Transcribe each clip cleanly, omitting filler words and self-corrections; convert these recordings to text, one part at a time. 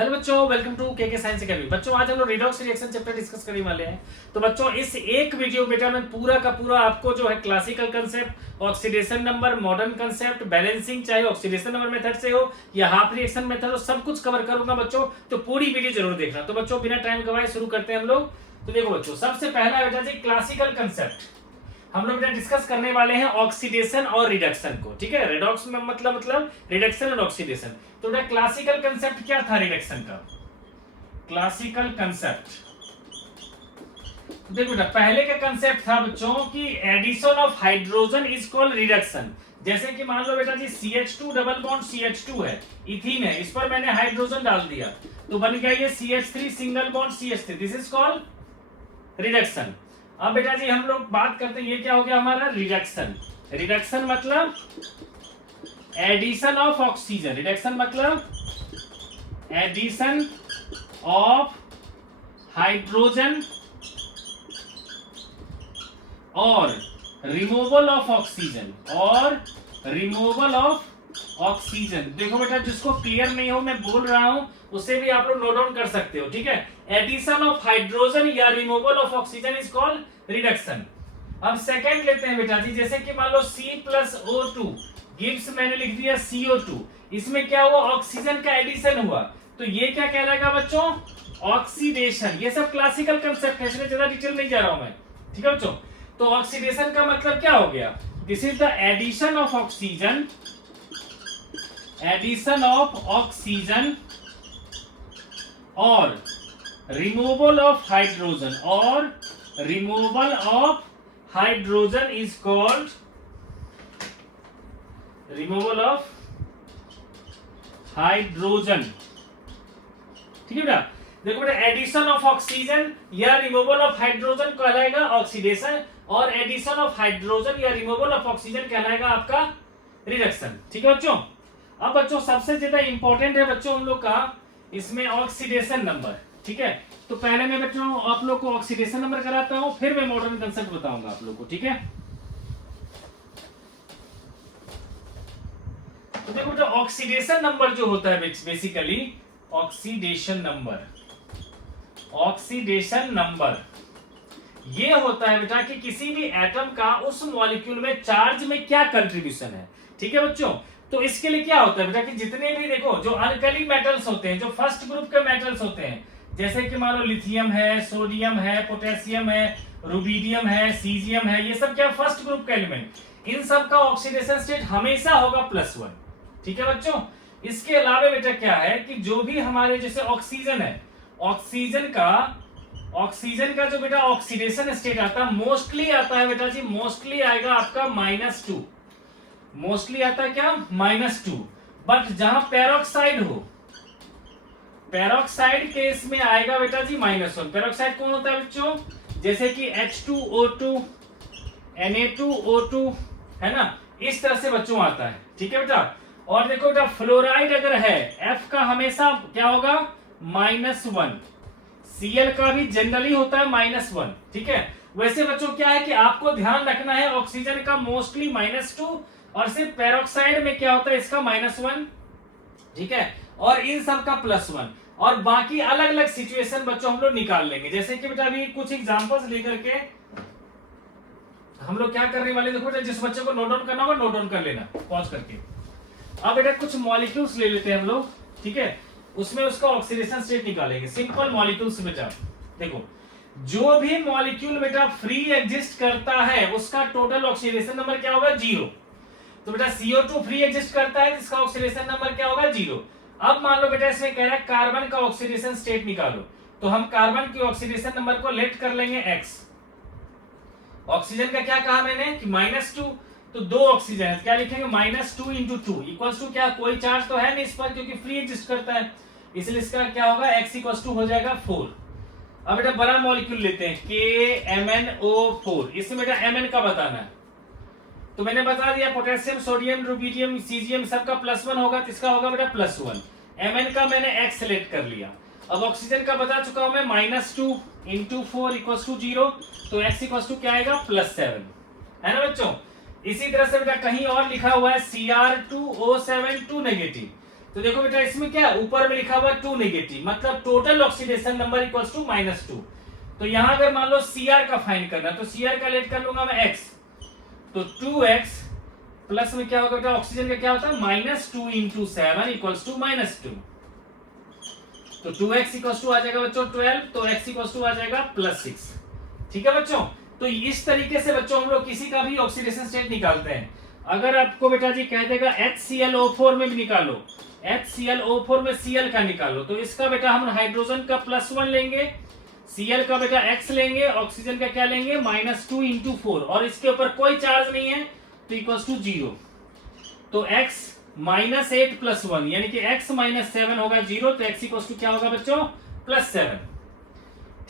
Hello बच्चों, welcome to के science academy. बच्चों आज हम लोग रिडॉक्स रिएक्शन चैप्टर डिस्कस करने वाले हैं। तो बच्चों इस एक वीडियो बेटा में पूरा का पूरा आपको जो है classical concept, oxidation number, modern concept, balancing, चाहे ऑक्सीडेशन नंबर मेथड से हो या हाफ रिएक्शन मेथड हो, सब कुछ कवर करूंगा बच्चों। तो पूरी वीडियो जरूर देखना। तो बच्चों बिना टाइम गवाए शुरू करते हैं हम लोग। तो देखो बच्चों, सबसे पहला बेटा जी क्लासिकल कंसेप्ट हम लोग बेटा डिस्कस करने वाले हैं ऑक्सीडेशन और रिडक्शन को। ठीक है, रिडॉक्स में मतलब रिडक्शन और ऑक्सीडेशन। तो बेटा क्लासिकल कंसेप्ट क्या था रिडक्शन का? क्लासिकल कंसेप्ट देखो बेटा, पहले का कंसेप्ट था बच्चों कि addition of hydrogen is called reduction. जैसे कि मान लो बेटा जी CH2 डबल बॉन्ड CH2 है, इथीन है, इस पर मैंने हाइड्रोजन डाल दिया तो बन गया ये CH3 single bond CH3। This is called reduction. अब बेटा जी हम लोग बात करते हैं ये क्या हो गया हमारा रिडक्शन। रिडक्शन मतलब एडिशन ऑफ ऑक्सीजन। रिडक्शन मतलब एडिशन ऑफ हाइड्रोजन और रिमूवल ऑफ ऑक्सीजन देखो बेटा, जिसको क्लियर नहीं हो मैं बोल रहा हूं उसे भी आप लोग नोट डाउन कर सकते हो। ठीक है, एडिशन ऑफ हाइड्रोजन या removal of oxygen is called reduction. अब सेकंड लेते हैं बेटा जी, जैसे कि मान लो C+O2 गिव्स, मैंने लिख दिया CO2, इसमें क्या हुआ ऑक्सीजन का एडिशन हुआ, तो ये क्या कहलाएगा बच्चों? ऑक्सीडेशन। ये सब क्लासिकल कंसेप्ट है, इसमें ज्यादा डिटेल नहीं जा रहा हूं मैं। ठीक है बच्चों, तो ऑक्सीडेशन का मतलब क्या हो गया? This is the addition of oxygen, और removal of hydrogen is called removal of hydrogen. ठीक है बेटा, देखो बेटा एडिशन ऑफ ऑक्सीजन या रिमूवल ऑफ हाइड्रोजन कहलाएगा ऑक्सीडेशन, और एडिशन ऑफ हाइड्रोजन या रिमूवल ऑफ ऑक्सीजन कहलाएगा आपका रिडक्शन। ठीक है बच्चों, अब बच्चों सबसे ज्यादा इंपॉर्टेंट है बच्चों हम लोग का इसमें ऑक्सीडेशन नंबर। ठीक है, तो पहले मैं बच्चों आप लोग को ऑक्सीडेशन नंबर कराता हूं, फिर मैं मॉडर्न कंसेप्ट बताऊंगा आप लोग को। ठीक है, तो देखो बेटा ऑक्सीडेशन नंबर जो होता है बेसिकली ऑक्सीडेशन नंबर ये होता है बेटा कि किसी भी एटम का उस मॉलिक्यूल में चार्ज में क्या कंट्रीब्यूशन है। ठीक है बच्चों, तो इसके लिए क्या होता है बेटा कि जितने भी देखो जो अल्कली मेटल्स होते हैं, जो फर्स्ट ग्रुप के मेटल्स होते हैं, जैसे कि मान लो लिथियम है, सोडियम है, पोटेशियम है, रुबीडियम है, सीजियम है, ये सब क्या फर्स्ट ग्रुप के एलिमेंट, इन सब का ऑक्सीडेशन स्टेट हमेशा होगा +1। ठीक है बच्चों, इसके अलावा बेटा क्या है कि जो भी हमारे जैसे ऑक्सीजन है, ऑक्सीजन का जो बेटा ऑक्सीडेशन स्टेट आता है मोस्टली आता है बेटा जी, मोस्टली आएगा आपका -2। मोस्टली आता है क्या? -2। बट जहां पेरोक्साइड हो, पेरोक्साइड केस में आएगा बेटा जी -1। पेरोक्साइड कौन होता है बच्चों? जैसे कि H2O2, Na2O2 है ना, इस तरह से बच्चों आता है। ठीक है बेटा, और देखो बेटा फ्लोराइड अगर है, F का हमेशा क्या होगा? -1। Cl का भी जनरली होता है -1। ठीक है, वैसे बच्चों क्या है कि आपको ध्यान रखना है ऑक्सीजन का मोस्टली -2 और सिर्फ पेरोक्साइड में क्या होता है इसका -1। ठीक है, और इन सब का +1, और बाकी अलग अलग सिचुएशन बच्चों हम लोग निकाल लेंगे। जैसे कि बेटा अभी कुछ एग्जांपल्स लेकर के हम लोग क्या करने वाले, देखो बेटा जिस बच्चे को नोट डाउन करना होगा नोट डाउन कर लेना पॉज करके। अब बेटा कुछ मॉलिक्यूल्स ले लेते हैं हम लोग। ठीक है, उसमें उसका ऑक्सीडेशन स्टेट निकालेंगे। सिंपल मॉलिक्यूल्स बेटा, देखो जो भी मॉलिक्यूल बेटा फ्री एग्जिस्ट करता है उसका टोटल ऑक्सीडेशन नंबर क्या होगा? 0। तो बेटा CO2 फ्री एग्जिस्ट करता है, इसका ऑक्सीडेशन नंबर क्या होगा? 0। अब मान लो बेटा इसमें कह रहा है कार्बन का ऑक्सीडेशन स्टेट निकालो, तो हम कार्बन की ऑक्सीडेशन नंबर को लेट कर लेंगे x। ऑक्सीजन का क्या कहा मैंने कि -2, तो 2 ऑक्सीजन है, क्या लिखेंगे? -2 × 2 इक्वल्स टू क्या? कोई चार्ज तो है नहीं इस पर क्योंकि फ्री एग्जिस्ट करता है, इसलिए इसका क्या होगा? x इक्वल्स टू हो जाएगा 4। अब बेटा बड़ा मॉलिक्यूल लेते हैं KMnO4, इसमें बेटा Mn का बताना है, तो मैंने बता दिया पोटेशियम, सोडियम, रुबिडियम, सीजियम सबका +1 होगा, तो इसका होगा बेटा +1। Mn का मैंने x सेलेक्ट कर लिया। अब ऑक्सीजन का बता चुका हूं मैं -2 × 4 इक्वल्स टू 0, तो x इक्वल्स टू क्या आएगा? +7, है ना बच्चों। इसी तरह से बेटा कहीं और लिखा हुआ है Cr2O7 2 नेगेटिव, तो देखो बेटा इसमें क्या है, ऊपर में लिखा हुआ 2 नेगेटिव, मतलब total oxidation number equals to -2। तो यहां अगर मान लो Cr का फाइंड करना, तो Cr का लेट कर लूंगा मैं x, तो 2x प्लस में क्या होगा बेटा, ऑक्सीजन का क्या होता है -2 × 7 इक्वल्स टू -2, तो 2x इक्वल्स टू आ जाएगा बच्चों 12, तो x इक्वल्स टू आ जाएगा +6। ठीक है बच्चों, तो इस तरीके से बच्चों हम लोग किसी का भी ऑक्सीडेशन स्टेट निकालते हैं। अगर आपको बेटा जी कह देगा HClO4 में भी निकालो, HClO4 में Cl का निकालो, तो इसका बेटा हम हाइड्रोजन का +1 लेंगे, Cl का बेटा x लेंगे, ऑक्सीजन का क्या लेंगे -2 × 4, और इसके ऊपर कोई चार्ज नहीं है तो इक्वल्स टू 0, तो x -8 + 1 यानी कि x -7 होगा 0, तो x इक्वल्स टू क्या होगा बच्चों +7।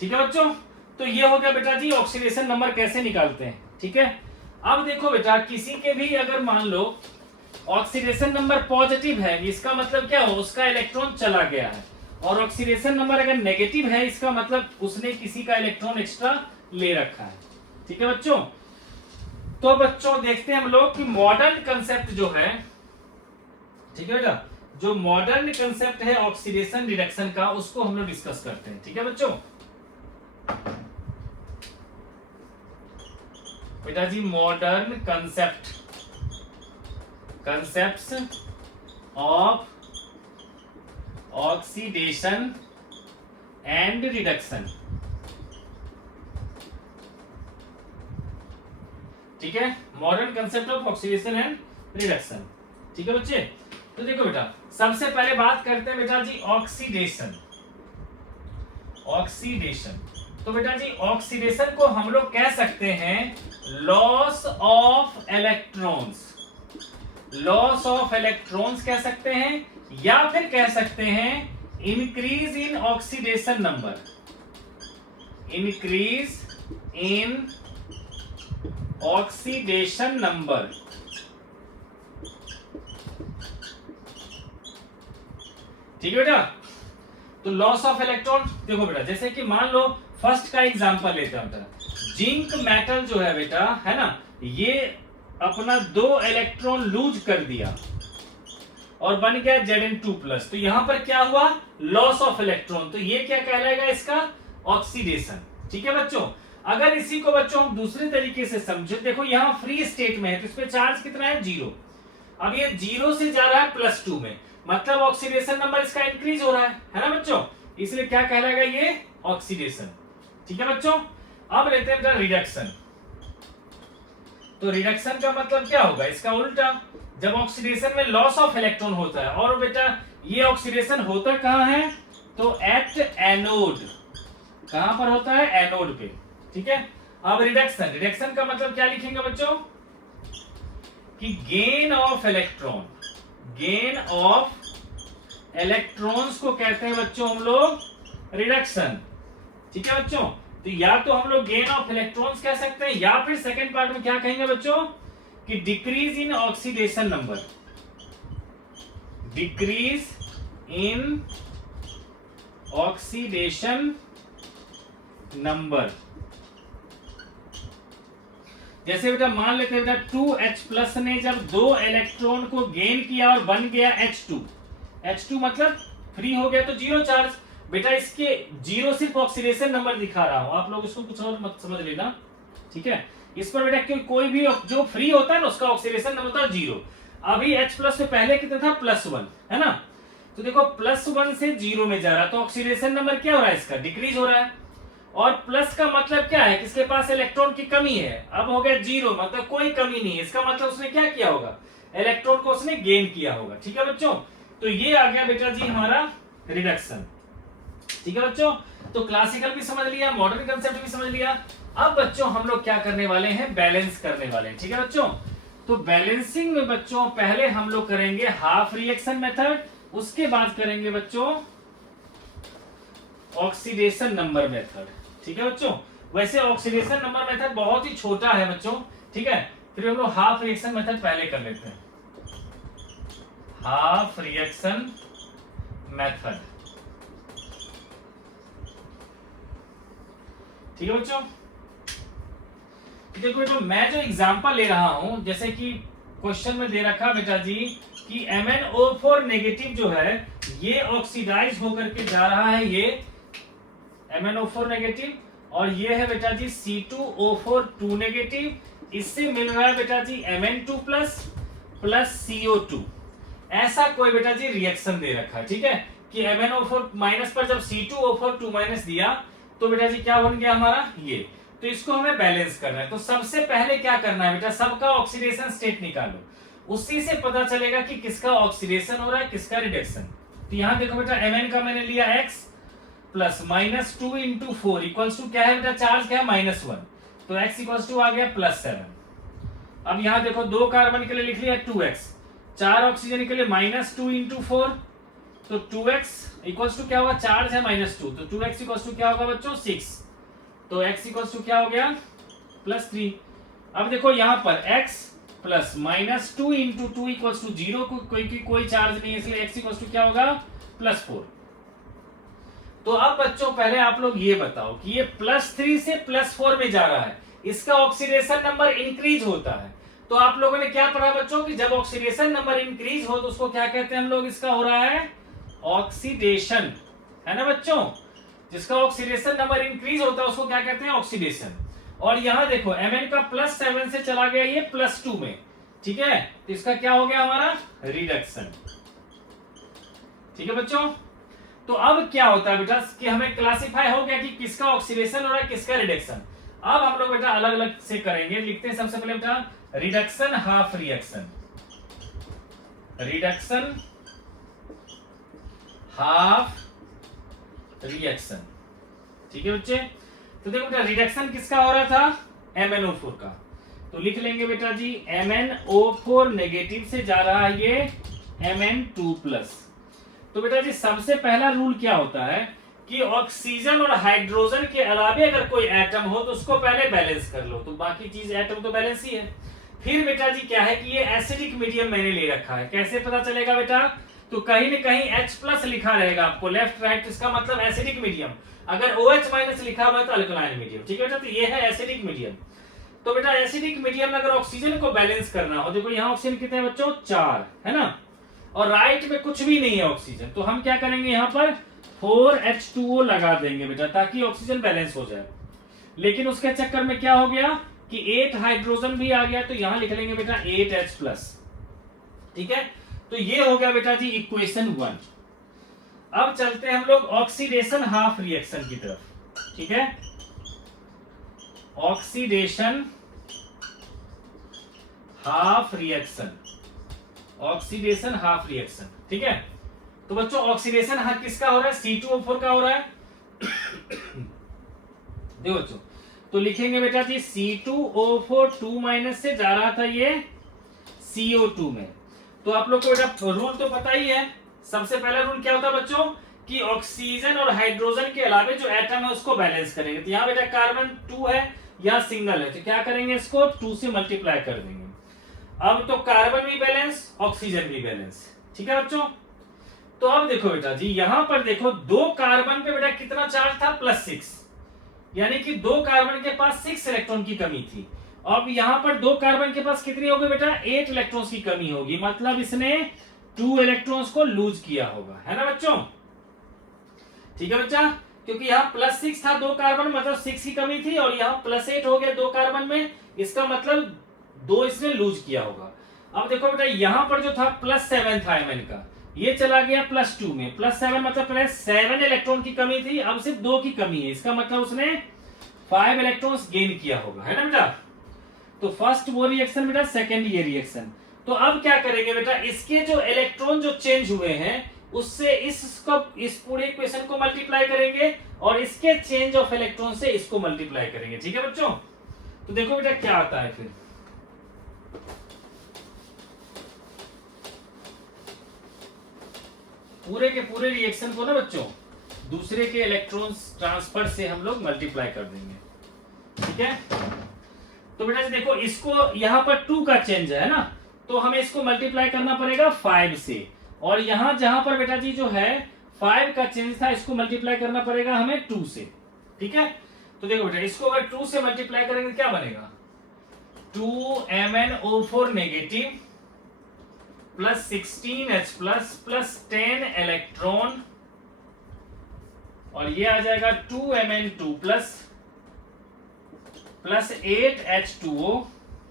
ठीक है बच्चों, तो ये हो गया बेटा जी ऑक्सीडेशन नंबर कैसे निकालते हैं। ठीक है, अब देखो बेटा किसी के भी अगर मान लो ऑक्सीडेशन नंबर पॉजिटिव है, इसका मतलब क्या हो, उसका इलेक्ट्रॉन चला गया है, और ऑक्सीडेशन नंबर अगर नेगेटिव है, इसका मतलब उसने किसी का इलेक्ट्रॉन एक्स्ट्रा ले रखा है। ठीक है बच्चों, तो बच्चों देखते हैं हम लोग कि मॉडर्न कंसेप्ट जो है, ठीक है बेटा, जो मॉडर्न कंसेप्ट है ऑक्सीडेशन रिडक्शन का, उसको हम लोग डिस्कस करते हैं। ठीक है बच्चों, बेटा जी modern concepts of oxidation and reduction. ठीक है, modern concept of oxidation and reduction. ठीक है बच्चे, तो देखो बेटा सबसे पहले बात करते हैं बेटा जी ऑक्सीडेशन। तो बेटा जी ऑक्सीडेशन को हम लोग कह सकते हैं लॉस ऑफ इलेक्ट्रॉन्स, कह सकते हैं, या फिर कह सकते हैं इंक्रीज इन ऑक्सीडेशन नंबर, ठीक है बेटा। तो लॉस ऑफ इलेक्ट्रॉन देखो बेटा, जैसे कि मान लो फर्स्ट का एग्जांपल लेते हैं बेटा, जिंक मेटल जो है बेटा, है ना, ये अपना 2 इलेक्ट्रॉन लूज कर दिया और बन गया Zn2+, तो यहां पर क्या हुआ, लॉस ऑफ इलेक्ट्रॉन, तो ये क्या कहलाएगा, इसका ऑक्सीडेशन। ठीक है बच्चों, अगर इसी को बच्चों हम दूसरे तरीके से समझे, देखो यहां फ्री स्टेट में है, तो इसमें चार्ज कितना है 0, अब ये 0 से जा रहा है +2 में, मतलब ऑक्सीडेशन नंबर इसका इंक्रीज हो रहा है ना बच्चों, इसलिए क्या कहलाएगा ये ऑक्सीडेशन। ठीक है बच्चों, अब लेते हैं रिडक्शन। तो रिडक्शन का मतलब क्या होगा, इसका उल्टा, जब ऑक्सीडेशन में लॉस ऑफ इलेक्ट्रॉन होता है, और बेटा ये ऑक्सीडेशन होता कहां है, तो एट एनोड, कहां पर होता है, एनोड पे। ठीक है, अब रिडक्शन का मतलब क्या लिखेंगे बच्चों, कि गेन ऑफ इलेक्ट्रॉन्स को कहते हैं बच्चों हम लोग रिडक्शन। ठीक है बच्चों, तो या तो हम लोग गेन ऑफ इलेक्ट्रॉन्स कह सकते हैं, या फिर सेकंड पार्ट में क्या कहेंगे बच्चों, कि डिक्रीज इन ऑक्सीडेशन नंबर, जैसे बेटा मान लेते हैं बेटा 2H+ ने जब 2 इलेक्ट्रॉन को गेन किया और बन गया H2 मतलब फ्री हो गया, तो 0 चार्ज। बेटा इसके 0 सिर्फ ऑक्सीडेशन नंबर दिखा रहा हूं, आप लोग इसको कुछ और मत समझ लेना। ठीक है, इस पर बेटा कोई भी जो फ्री होता है ना, उसका ऑक्सीडेशन नंबर होता है 0। अभी H+ से पहले कितना था, +1, है ना, तो देखो +1 से 0 में जा रहा है, तो ऑक्सीडेशन नंबर क्या हो रहा है, इसका डिक्रीज हो रहा है। और प्लस का मतलब क्या है, किसके पास इलेक्ट्रॉन की कमी है, अब हो गया 0, मतलब कोई कमी नहीं है, इसका मतलब उसने क्या किया होगा, इलेक्ट्रॉन को उसने गेन किया होगा। ठीक है बच्चों, तो ये आ गया बेटा जी हमारा रिडक्शन। ठीक है बच्चों, तो क्लासिकल भी समझ लिया, मॉडर्न कंसेप्ट भी समझ लिया। अब बच्चों हम लोग क्या करने वाले हैं, बैलेंस करने वाले हैं। ठीक है बच्चों, तो बैलेंसिंग में बच्चों पहले हम लोग करेंगे हाफ रिएक्शन मेथड, उसके बाद करेंगे बच्चों ऑक्सीडेशन नंबर मेथड। ठीक है बच्चों, वैसे ऑक्सीडेशन नंबर मेथड बहुत ही छोटा है बच्चों। ठीक है, फिर हम लोग हाफ रिएक्शन मेथड पहले कर लेते हैं, हाफ रिएक्शन मेथड। ठीक है बच्चों, देखो बेटा मैं जो एग्जांपल ले रहा हूं, जैसे कि क्वेश्चन में दे रखा बेटा जी कि MnO4 नेगेटिव जो है ये ऑक्सीडाइज होकर के जा रहा है, ये MnO4 नेगेटिव, और ये है बेटा जी C2O4 2 नेगेटिव, इससे मिल रहा है बेटा जी Mn2 प्लस CO2। ऐसा कोई बेटा जी रिएक्शन दे रखा है, ठीक है, कि MnO4 माइनस पर जब C2O4 2 माइनस दिया तो बेटा जी क्या बन गया हमारा ये। तो इसको हमें बैलेंस करना है। तो सबसे पहले क्या करना है बेटा, सबका ऑक्सीडेशन स्टेट निकालो, उसी से पता चलेगा कि किसका ऑक्सीडेशन हो रहा है किसका रिडक्शन। तो यहां देखो बेटा Mn का मैंने लिया x plus -2 into 4 equals to क्या है बेटा, चार्ज क्या है -1, तो x इक्वल्स टू आ गया +7। अब यहां देखो 2 कार्बन के लिए लिख लिया 2x, 4 ऑक्सीजन के लिए -2 इंटू 4, तो 2x इक्वल्स टू क्या होगा, चार्ज है -2, तो 2x इक्वल्स टू क्या होगा बच्चों 6, तो x इक्वल्स टू क्या हो गया +3। अब देखो यहां पर x plus -2 into 2 equals to 0, कोई चार्ज नहीं है, इसलिए x इक्वल्स टू क्या होगा +4। तो अब बच्चों पहले आप लोग ये बताओ कि ये +3 से +4 में जा रहा है, इसका ऑक्सीडेशन नंबर इंक्रीज होता है। तो आप लोगों ने क्या पढ़ा बच्चों कि जब ऑक्सीडेशन नंबर इंक्रीज हो तो उसको क्या कहते हैं हम लोग, इसका हो रहा है ऑक्सीडेशन, है ना बच्चों। जिसका ऑक्सीडेशन नंबर इंक्रीज होता है उसको क्या कहते हैं ऑक्सीडेशन। और यहां देखो Mn का +7 से चला गया ये +2 में, ठीक है, तो इसका क्या हो गया हमारा रिडक्शन, ठीक है बच्चों। तो अब क्या होता है बेटा कि हमें क्लासिफाई हो गया कि किसका ऑक्सीडेशन हो रहा है किसका रिडक्शन। अब हम लोग बेटा अलग अलग से करेंगे, लिखते हैं सबसे पहले बेटा reduction half reaction, reduction half reaction, ठीक है बच्चे। तो देखो बेटा रिडक्शन किसका हो रहा था, MnO4 का, तो लिख लेंगे बेटा जी MnO4 नेगेटिव से जा रहा है ये Mn2 प्लस। तो बेटा जी सबसे पहला रूल क्या होता है कि ऑक्सीजन और हाइड्रोजन के अलावा अगर कोई एटम हो तो उसको पहले बैलेंस कर लो, तो बाकी चीज एटम तो बैलेंस ही है। फिर बेटा जी क्या है कि ये एसिडिक मीडियम मैंने ले रखा है, कैसे पता चलेगा बेटा, तो कहीं न कहीं H+ लिखा रहेगा आपको लेफ्ट राइट, इसका मतलब एसिडिक मीडियम, अगर OH- लिखा हुआ है तो अल्कलाइन मीडियम, ठीक है बेटा। तो ये है एसिडिक मीडियम। तो बेटा एसिडिक मीडियम में अगर ऑक्सीजन को बैलेंस करना हो, देखो यहाँ ऑक्सीजन कितने हैं बच्चों 4 है ना, और राइट में कुछ भी नहीं है ऑक्सीजन, तो हम क्या करेंगे यहाँ पर 4H2O लगा देंगे बेटा ताकि ऑक्सीजन बैलेंस हो जाए। लेकिन उसके चक्कर में क्या हो गया कि 8 हाइड्रोजन भी आ गया, तो यहां लिख लेंगे बेटा 8H+, ठीक है। तो ये हो गया बेटा जी इक्वेशन 1। अब चलते हैं हम लोग ऑक्सीडेशन हाफ रिएक्शन की तरफ, ठीक है, oxidation half reaction, oxidation half reaction, ठीक है। तो बच्चों ऑक्सीडेशन किसका हो रहा है, C2O4 का हो रहा है देखो बच्चों, तो लिखेंगे बेटा जी C2O4 2- से जा रहा था ये CO2 में। तो आप लोग को बेटा रूल तो पता ही है, सबसे पहला रूल क्या होता है बच्चों कि ऑक्सीजन और हाइड्रोजन के अलावा जो एटम है उसको बैलेंस करेंगे। तो यहाँ बेटा कार्बन 2 है, यहाँ सिंगल है, तो क्या करेंगे इसको 2 से मल्टीप्लाई कर देंगे। अब तो कार्बन भी बैलेंस ऑक्सीजन भी बैलेंस, ठीक है बच्चों। तो अब देखो बेटा जी यहां पर देखो 2 कार्बन पे बेटा कितना चार्ज था +6, यानी कि 2 कार्बन के पास 6 इलेक्ट्रॉन की कमी थी। अब यहां पर 2 कार्बन के पास कितनी होगी बेटा 8 इलेक्ट्रॉन्स की कमी होगी, मतलब इसने 2 इलेक्ट्रॉन्स को लूज किया होगा, है ना बच्चों, ठीक है बच्चा। क्योंकि यहाँ +6 था 2 कार्बन, मतलब 6 की कमी थी, और यहाँ +8 हो गया 2 कार्बन में, इसका मतलब 2 इसने लूज किया होगा। अब देखो बेटा यहाँ पर जो था +7 था Mn का, ये चला गया +2 में, +7 मतलब पहले 7 इलेक्ट्रॉन की कमी थी, अब सिर्फ 2 की कमी है, इसका मतलब उसने 5 इलेक्ट्रॉन्स गेन किया होगा, है ना बेटा। तो फर्स्ट वो रिएक्शन बेटा, सेकंड ये रिएक्शन। तो अब क्या करेंगे बेटा, इसके जो इलेक्ट्रॉन जो चेंज हुए हैं उससे इस पूरे इक्वेशन को मल्टीप्लाई करेंगे, और इसके चेंज ऑफ इलेक्ट्रॉन से इसको मल्टीप्लाई करेंगे, ठीक है बच्चों। तो देखो बेटा क्या आता है फिर, पूरे के पूरे रिएक्शन को ना बच्चों दूसरे के इलेक्ट्रॉन्स ट्रांसफर से हम लोग मल्टीप्लाई कर देंगे, ठीक है। तो बेटा जी देखो इसको यहाँ पर 2 का चेंज है ना, तो हमें इसको मल्टीप्लाई करना पड़ेगा 5 से, और यहां जहां पर बेटा जी जो है 5 का चेंज था इसको मल्टीप्लाई करना पड़ेगा हमें 2 से, ठीक है। तो देखो बेटा इसको अगर 2 से मल्टीप्लाई करेंगे क्या बनेगा, 2 MnO4 negative plus 16H plus 10 electron, और ये आ जाएगा 2Mn2 प्लस 8H2O,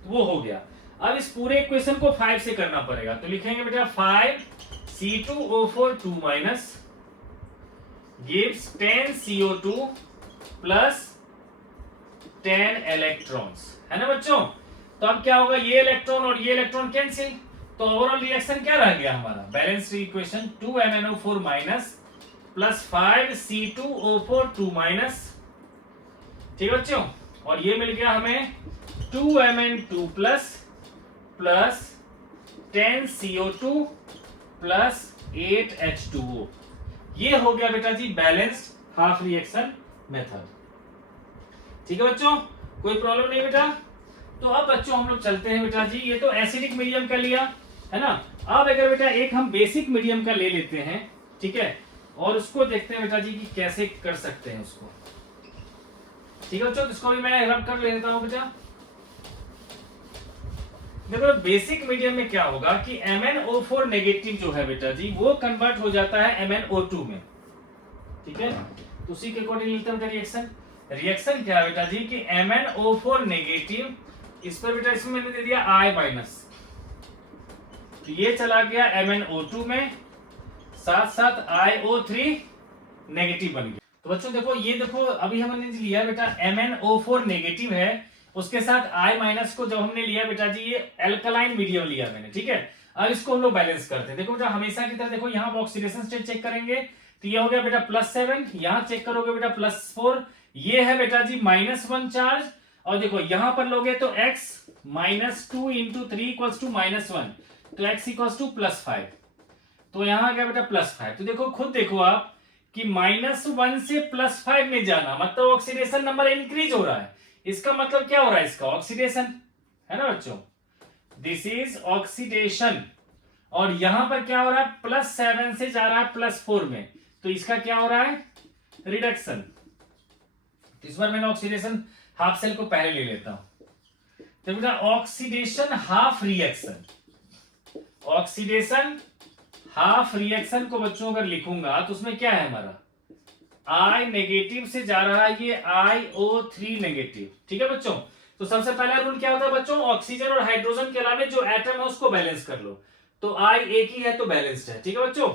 वो हो गया। अब इस पूरे इक्वेशन को 5 से करना पड़ेगा, तो लिखेंगे बेटा 5C2O4 2 minus gives 10CO2 plus 10 electrons, है ना बच्चों। तो अब क्या होगा, ये इलेक्ट्रॉन और ये इलेक्ट्रॉन कैंसिल, तो ओवरऑल रिएक्शन क्या रह गया हमारा, balance equation 2MnO4 minus plus 5C2O4 2 minus, ठीक है बच्चों। और ये मिल गया हमें 2Mn2 plus 10CO2 plus 8H2O। ये हो गया बेटा जी बैलेंस्ड हाफ रिएक्शन मेथड, ठीक है बच्चों, कोई प्रॉब्लम नहीं बेटा। तो अब बच्चों हम लोग चलते हैं बेटा जी, ये तो एसिडिक मीडियम का लिया है ना। अब अगर बेटा एक हम बेसिक मीडियम का ले लेते हैं, ठीक है, और उसको देखते हैं बेटा जी कि कैसे कर सकते हैं उसको, ठीक है बच्चों। तो इसको भी मैं रब कर लेता हूं बेटा। देखो बेसिक मीडियम में क्या होगा कि MnO4 नेगेटिव जो है बेटा जी वो कन्वर्ट हो जाता है MnO2 में, ठीक है। तो उसी के अकॉर्डिंग लिखते हैं रिएक्शन। रिएक्शन क्या है बेटा जी कि MnO4 नेगेटिव, इस पर बेटा इसमें मैंने दे दिया I माइनस, तो ये चला गया MnO2 में, साथ साथ IO3 नेगेटिव बन गया। तो बच्चों देखो, ये देखो अभी हमने लिया बेटा MnO4 नेगेटिव है, उसके साथ I माइनस को जब हमने लिया बेटा जी ये एल्कलाइन मीडियम लिया मैंने, ठीक है। अब इसको हम लोग बैलेंस करते हैं। देखो बेटा हमेशा की तरह देखो यहाँ ऑक्सीडेशन स्टेट चेक करेंगे, तो ये हो गया बेटा +7, यहाँ चेक करोगे बेटा +4, ये है बेटा जी -1 चार्ज, और देखो यहां पर लोगे तो x -2 इंटू 3 इक्वल्स टू -1, तो x इक्वल्स टू +5, तो यहां आ गया बेटा +5। तो देखो खुद देखो आप कि -1 से +5 में जाना मतलब ऑक्सीडेशन नंबर इंक्रीज हो रहा है, इसका मतलब क्या हो रहा है, इसका ऑक्सीडेशन, है ना बच्चों, दिस इज ऑक्सीडेशन। और यहां पर क्या हो रहा है, +7 से जा रहा है +4 में, तो इसका क्या हो रहा है, रिडक्शन। इस बार मैंने ऑक्सीडेशन हाफ सेल को पहले ले लेता हूं, तो बेटा oxidation half reaction, oxidation half reaction को बच्चों अगर लिखूंगा तो उसमें क्या है हमारा, I नेगेटिव से जा रहा है ये IO3 नेगेटिव, ठीक है बच्चों। तो सबसे पहला रूल क्या होता है बच्चों, ऑक्सीजन और हाइड्रोजन के अलावा जो एटम है उसको बैलेंस कर लो, तो I एक ही है तो बैलेंस्ड है, ठीक है बच्चों।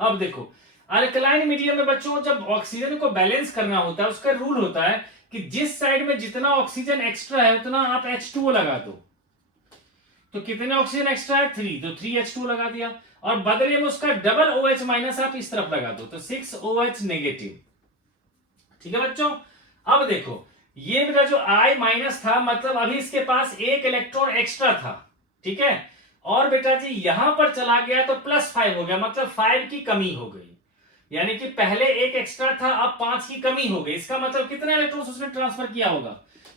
अब देखो अल्कलाइन मीडियम में बच्चों जब ऑक्सीजन को बैलेंस करना होता है उसका रूल होता है कि जिस साइड में जितना ऑक्सीजन एक्स्ट्रा है उतना आप H2O लगा दो, तो कितने ऑक्सीजन एक्स्ट्रा है 3, तो 3H2O लगा दिया, और बदले में उसका डबल OH माइनस आप इस तरफ लगा दो, तो 6OH नेगेटिव, ठीक है बच्चों। अब देखो ये बेटा जो I माइनस था मतलब अभी इसके पास एक इलेक्ट्रॉन एक्स्ट्रा था, ठीक है, और बेटा जी यहां पर चला गया तो +5 हो गया, मतलब 5 की कमी हो गई, यानी कि पहले एक एक्स्ट्रा था अब 5 की कमी हो गई, इसका मतलब कितने इलेक्ट्रॉन उसने ट्रांसफर किया होगा,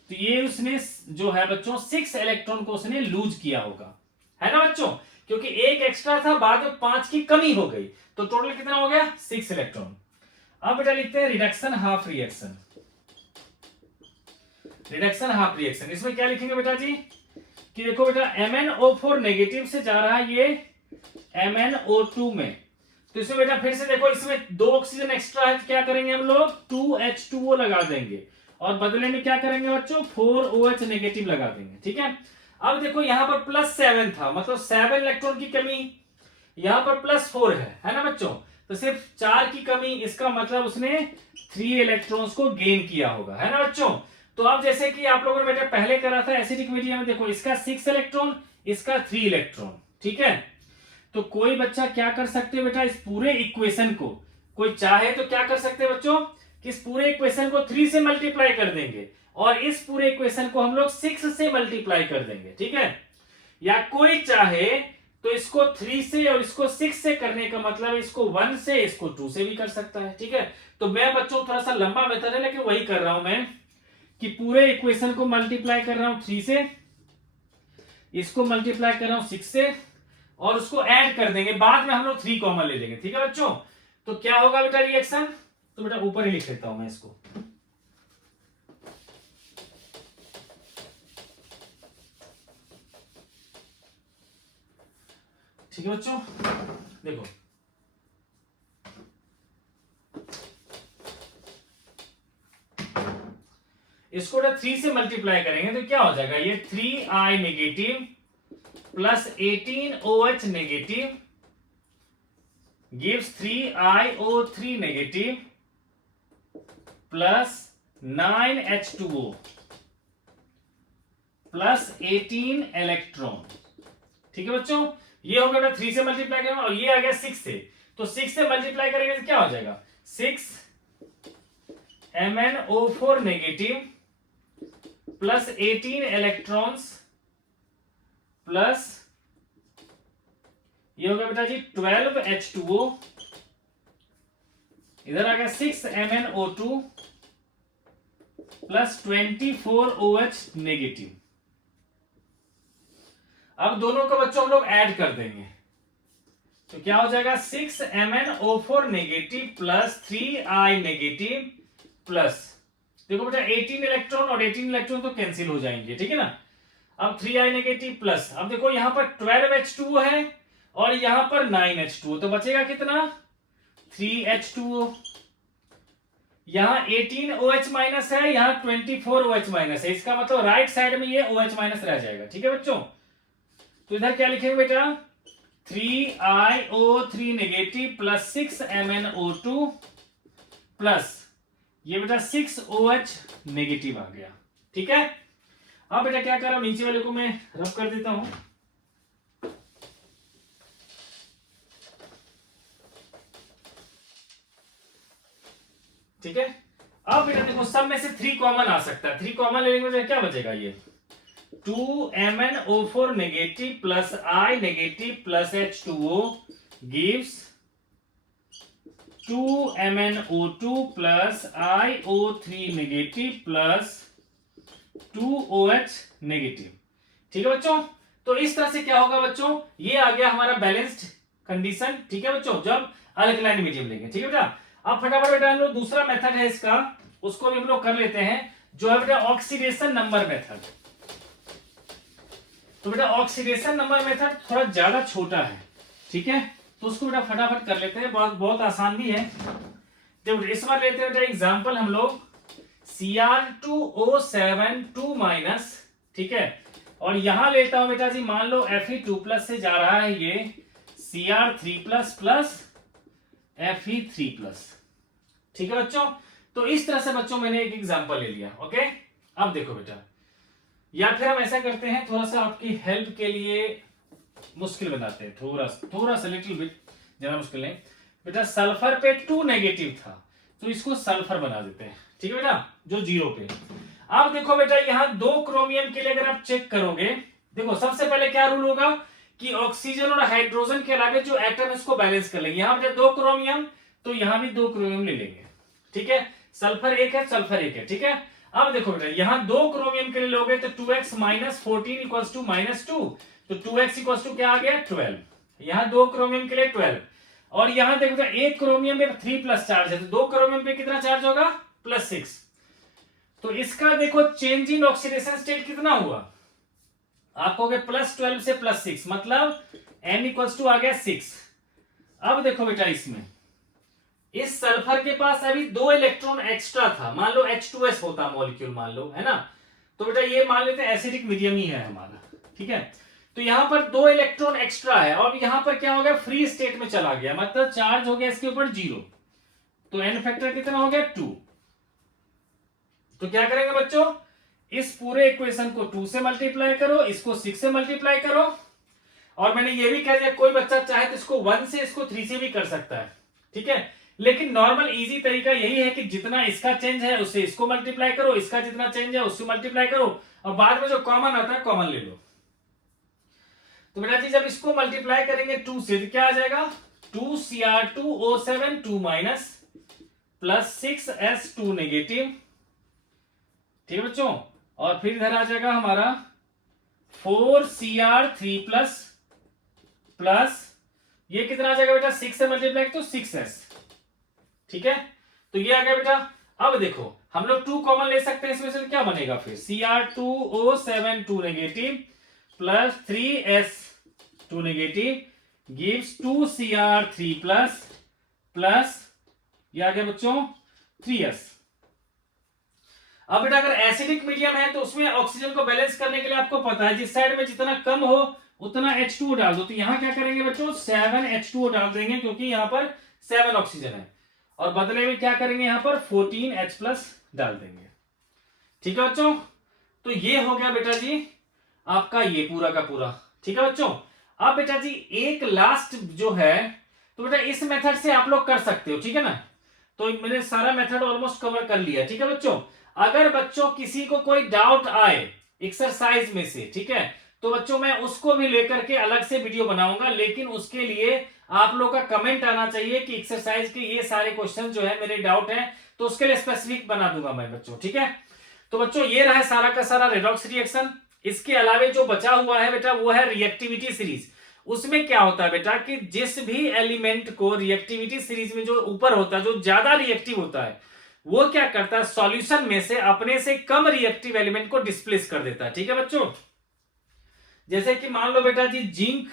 तो ये उसने जो है बच्चों 6 इलेक्ट्रॉन को उसने लूज किया होगा, है ना बच्चों, क्योंकि एक एक्स्ट्रा था बाद में 5 की कमी हो गई, तो टोटल कितना हो गया 6 इलेक्ट्रॉन। अब बेटा लिखते हैं reduction half reaction, reduction half reaction, इसमें क्या लिखेंगे बेटा जी कि देखो बेटा MnO4 नेगेटिव से जा रहा है ये MnO2 में, तो इसमें बेटा फिर से देखो इसमें 2 ऑक्सीजन एक्स्ट्रा है, तो क्या करेंगे हम लोग 2H2O लगा देंगे, और बदले में क्या करेंगे बच्चों 4OH नेगेटिव लगा देंगे, ठीक है। अब देखो यहां पर +7 था मतलब 7 इलेक्ट्रॉन की कमी, यहां पर +4 है ना बच्चों, तो सिर्फ 4 की कमी, इसका मतलब उसने 3 इलेक्ट्रॉन्स को गेन किया होगा, है ना बच्चों। तो अब जैसे कि आप लोगों ने बेटा पहले करा था एसिडिक मीडियम में, देखो इसका 6 इलेक्ट्रॉन इसका 3 इलेक्ट्रॉन, ठीक है। तो कोई बच्चा क्या कर सकते हैं बेटा, इस पूरे इक्वेशन को कोई चाहे तो क्या कर सकते हैं बच्चों कि इस पूरे इक्वेशन को 3 से मल्टीप्लाई कर देंगे, और इस पूरे इक्वेशन को हम लोग 6 से मल्टीप्लाई कर देंगे, ठीक है। या कोई चाहे तो इसको 3 से और इसको 6 से करने का मतलब इसको 1 से इसको 2 से भी कर सकता है, ठीक है। तो मैं बच्चों थोड़ा सा लंबा मेथड है लेकिन वही कर रहा हूं मैं कि पूरे इक्वेशन को मल्टीप्लाई कर रहा हूं 3 से, इसको मल्टीप्लाई कर रहा हूं 6 से, और उसको ऐड कर देंगे, बाद में हम लोग 3 कॉमन ले लेंगे, ठीक है बच्चों। तो क्या होगा बेटा रिएक्शन, तो बेटा ऊपर ही लिख लेता हूं मैं इसको, ठीक है बच्चों, देखो इसको 3 से मल्टीप्लाई करेंगे तो क्या हो जाएगा, ये 3i negative plus 18OH negative gives 3iO3 negative plus 9H2O plus 18 electron. ठीक है बच्चों, ये हो गया 3 से मल्टीप्लाई करेंगे और ये आ गया 6 से, तो 6 से मल्टीप्लाई करेंगे तो क्या हो जाएगा, 6 MnO4 negative plus 18 electrons plus ये हो गया बेटा जी 12H2O, इधर आ गया 6 MnO2 प्लस 24OH नेगेटिव। अब दोनों को बच्चों हम लोग ऐड कर देंगे तो क्या हो जाएगा, 6 MnO4 negative plus 3i negative plus देखो बेटा 18 इलेक्ट्रॉन और 18 इलेक्ट्रॉन तो कैंसिल हो जाएंगे, ठीक है ना। अब 3i नेगेटिव प्लस, अब देखो यहां पर 12H2O है और यहां पर 9H2O, तो बचेगा कितना 3H2O। यहां 18OH माइनस है, यहां 24OH माइनस है, इसका मतलब राइट साइड में ये OH माइनस रह जाएगा। ठीक है बच्चों, तो इधर क्या लिखेंगे बेटा 3iO3 negative plus 6 MnO2 plus ये बेटा 6OH नेगेटिव आ गया। ठीक है, अब बेटा क्या कर रहा हूं, नीचे वाले को मैं रब कर देता हूं। ठीक है, अब बेटा देखो सब में से 3 कॉमन आ सकता है, 3 कॉमन लेने में क्या बचेगा, ये 2 MnO4 negative plus I negative plus H2O gives 2 MnO2 plus iO3 negative plus 2OH negative. ठीक है बच्चों, तो इस तरह से क्या होगा बच्चों, ये आ गया हमारा बैलेंस्ड कंडीशन। ठीक है बच्चों, जब अल्कलाइन मीडियम लेंगे। ठीक है बेटा, अब फटाफट बेटा हम लोग दूसरा मेथड है इसका, उसको भी हम लोग कर लेते हैं, जो है बेटा ऑक्सीडेशन नंबर मेथड। तो बेटा ऑक्सीडेशन नंबर मेथड थोड़ा ज्यादा छोटा है, ठीक है, तो उसको बेटा फटाफट कर लेते हैं, बहुत बहुत आसान भी है। जब इस बार लेते हैं बेटा एग्जांपल हम लोग Cr2O7 2 माइनस, ठीक है, और यहां लेता हूं बेटा जी मान लो Fe2+ से जा रहा है ये Cr3+ प्लस Fe3+। ठीक है बच्चों, तो इस तरह से बच्चों मैंने एक एग्जांपल ले लिया। ओके, अब देखो बेटा, या फिर हम ऐसा करते हैं, थोड़ा सा आपकी हेल्प के लिए मुश्किल बनाते हैं, थोड़ा सा लिटिल बिट, ज्यादा मुश्किल नहीं बेटा। सल्फर पे 2 नेगेटिव था तो इसको सल्फर बना देते हैं। ठीक है बेटा, जो 0 पे। अब देखो बेटा यहां 2 क्रोमियम के लिए अगर आप चेक करोगे, देखो सबसे पहले क्या रूल होगा कि ऑक्सीजन और हाइड्रोजन के अलावा जो एटम इसको बैलेंस कर लेंगे। यहां पे 2 क्रोमियम, तो यहां भी 2 क्रोमियम ले लेंगे। ठीक है, सल्फर 1 है, सल्फर 1 है। ठीक है, अब देखो बेटा यहां 2 क्रोमियम के लिए लोगे तो 2x माइनस 14 इक्वल्स टू -2, तो 2x इक्वल्स टू क्या आ गया 12। यहां 2 क्रोमियम के लिए 12, और यहां देखो बेटा 1 क्रोमियम में 3+ चार्ज है, तो 2 क्रोमियम पे कितना चार्ज होगा +6। तो इसका देखो चेंज इन ऑक्सीडेशन स्टेट कितना हुआ, आपको +12 से +6, मतलब n इक्वल्स टू आ गया 6। अब देखो बेटा इसमें इस सल्फर के पास अभी 2 इलेक्ट्रॉन एक्स्ट्रा था, मान लो H2S होता मॉलिक्यूल, मान लो, है ना, तो बेटा ये मान लेते हैं एसिडिक मीडियम ही है हमारा। ठीक है, तो यहां पर 2 इलेक्ट्रॉन एक्स्ट्रा है और यहां पर क्या हो गया फ्री स्टेट में चला गया, मतलब चार्ज हो गया इसके ऊपर 0, तो n फैक्टर कितना हो गया 2। तो क्या करेंगे बच्चों, इस पूरे इक्वेशन को 2 से मल्टीप्लाई करो, इसको 6 से मल्टीप्लाई करो, और मैंने ये भी कह दिया कोई बच्चा चाहे तो इसको 1 से इसको 3 से भी कर सकता है। ठीक है, लेकिन नॉर्मल इजी तरीका यही है कि जितना इसका चेंज है उससे इसको मल्टीप्लाई करो, इसका जितना चेंज है उससे मल्टीप्लाई करो, और बाद में जो कॉमन आता है कॉमन ले लो। तो बेटा जी जब इसको मल्टीप्लाई करेंगे 2 से तो क्या आ जाएगा 2Cr2O7 2 minus plus 6S2 negative. ठीक है बच्चों, और फिर इधर आ जाएगा हमारा 4Cr3 प्लस ये कितना आ जाएगा बेटा 6 से मल्टीप्लाई तो 6S। ठीक है, तो ये आ गया बेटा। अब देखो हम लोग 2 कॉमन ले सकते हैं इसमें से, तो क्या बनेगा फिर Cr2O7 2 negative plus 3S2 negative gives 2Cr3 plus ये आ गया बच्चों 3S। अब बेटा अगर एसिडिक मीडियम है तो उसमें ऑक्सीजन को बैलेंस करने के लिए आपको पता है जिस साइड में जितना कम हो उतना H2O डाल दो। तो यहां क्या करेंगे बच्चों 7H2O डाल देंगे क्योंकि यहां पर 7 ऑक्सीजन है, और बदले में क्या करेंगे यहां पर 14H+ डाल देंगे। ठीक है बच्चों, तो ये हो गया बेटा जी आपका ये पूरा का पूरा। ठीक है बच्चों, अब बेटा जी एक लास्ट जो है, तो बेटा इस मेथड से आप लोग कर सकते हो। ठीक है ना, तो मैंने सारा मेथड ऑलमोस्ट कवर कर लिया। ठीक है बच्चों, अगर बच्चों किसी को कोई डाउट आए एक्सरसाइज में से, ठीक है, तो बच्चों मैं उसको भी लेकर के अलग से वीडियो बनाऊंगा, लेकिन उसके लिए आप लोग का कमेंट आना चाहिए कि एक्सरसाइज के ये सारे क्वेश्चन जो है मेरे डाउट है, तो उसके लिए स्पेसिफिक बना दूंगा मैं बच्चों। ठीक है, तो बच्चों ये रहा है सारा का सारा रेडॉक्स रिएक्शन। इसके अलावा जो बचा हुआ है बेटा वो है रिएक्टिविटी सीरीज। उसमें क्या होता है बेटा कि जिस भी एलिमेंट को रिएक्टिविटी सीरीज में जो ऊपर होता है, जो ज्यादा रिएक्टिव होता है, वो क्या करता है सॉल्यूशन में से अपने से कम रिएक्टिव एलिमेंट को डिस्प्लेस कर देता है। ठीक है बच्चों, जैसे कि मान लो बेटा जी जिंक,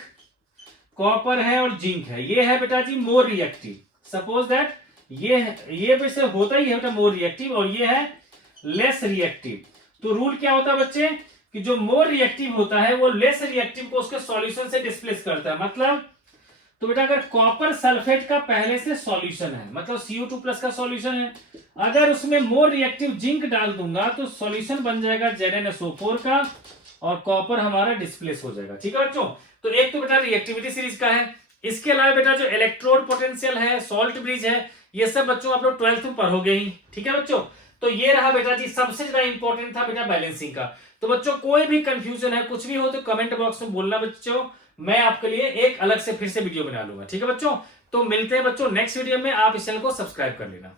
कॉपर है और जिंक है, ये है बेटा जी मोर रिएक्टिव। सपोज दैट ये वैसे होता ही है बेटा मोर रिएक्टिव, और ये है लेस रिएक्टिव। तो रूल क्या होता है बच्चे कि जो मोर रिएक्टिव होता है वो लेस रिएक्टिव को उसके सॉल्यूशन से डिस्प्लेस करता है। मतलब तो बेटा अगर कॉपर सल्फेट का पहले से सॉल्यूशन है, मतलब CO2+ का सॉल्यूशन है, अगर उसमें मोर रिएक्टिव जिंक डाल दूंगा तो सॉल्यूशन बन जाएगा ZnSO4 का, और कॉपर हमारा डिस्प्लेस हो जाएगा। ठीक है बच्चों, तो एक तो बेटा रिएक्टिविटी सीरीज का है। इसके अलावा बेटा जो इलेक्ट्रोड पोटेंशियल है, सॉल्ट ब्रिज है, ये सब बच्चों आप लोग 12th में पढ़ोगे ही। ठीक है बच्चों, तो ये रहा बेटा जी सबसे ज्यादा इंपॉर्टेंट था बेटा बैलेंसिंग का। तो बच्चों कोई भी कंफ्यूजन है, कुछ भी हो तो कमेंट बॉक्स में बोलना बच्चों, मैं आपके लिए एक अलग से फिर से वीडियो बना लूंगा। ठीक है बच्चों, तो मिलते हैं बच्चों नेक्स्ट वीडियो में। आप इस चैनल को सब्सक्राइब कर लेना।